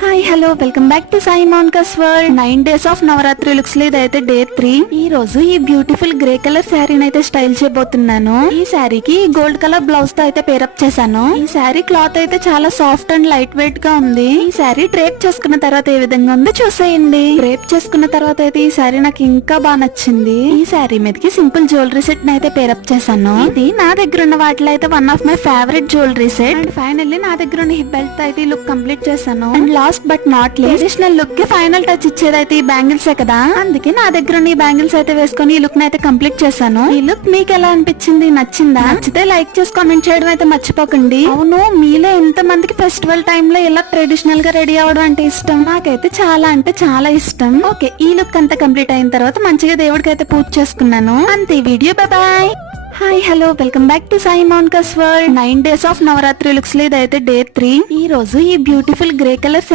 Hi hello welcome back to Sai మౌన్కాస్ world. 9 days of Navaratri looks లో ఇదైతే డే 3. ఈ రోజు ఈ బ్యూటిఫుల్ గ్రే కలర్ శారీని అయితే స్టైల్ చేయబోతున్నాను. ఈ శారీకి గోల్డ్ కలర్ బ్లౌజ్ తో అయితే పేరప్ చేశాను. ఈ శారీ క్లాత్ అయితే చాలా సాఫ్ట్ అండ్ లైట్ వెయిట్ గా ఉంది. ఈ శారీ డ్రేప్ చేసుకున్న తర్వాత ఏ విధంగా ఉందో చూసేయండి. డ్రేప్ చేసుకున్న తర్వాత అయితే ఈ శారీ నాకు ఇంకా బాగా నచ్చింది. ఈ శారీ మీదకి సింపుల్ జ్యువెలరీ సెట్ ని అయితే పేరప్ చేశాను. ఇది నా దగ్గర ఉన్న వాటిలో అయితే one of my favourite jewellery set. And finally నా దగ్గర ఉన్న హిప్ బెల్ట్ తో అయితే ఈ లుక్ కంప్లీట్ చేశాను. And last but not least traditional look కి ఫైనల్ టచ్ ఇచ్చేదైతే ఈ బ్యాంగిల్స్ కదా. అందుకే నా దగ్గర ఈ బ్యాంగిల్స్ అయితే వేసుకొని ఈ లుక్ ని అయితే కంప్లీట్ చేశాను. ఈ లుక్ మీకు ఎలా అనిపించింది? నచ్చిందా? నచ్చితే లైక్ చేసి కామెంట్ చేయడం అయితే మర్చిపోకండి. అవును, మీలో ఎంత మందికి ఫెస్టివల్ టైమ్ లో ఇలా ట్రెడిషనల్ గా రెడీ అవడం అంటే ఇష్టం? నాకైతే చాలా అంటే చాలా ఇష్టం. ఓకే, ఈ లుక్ అంతా కంప్లీట్ అయిన తర్వాత మంచిగా దేవుడికి అయితే పూజ చేసుకున్నాను. అంతే video, bye. Hi hello welcome back to Sai మౌన్కాస్ world. 9 days of Navaratri looks లో ఇదైతే డే 3. ఈ రోజు ఈ బ్యూటిఫుల్ గ్రే కలర్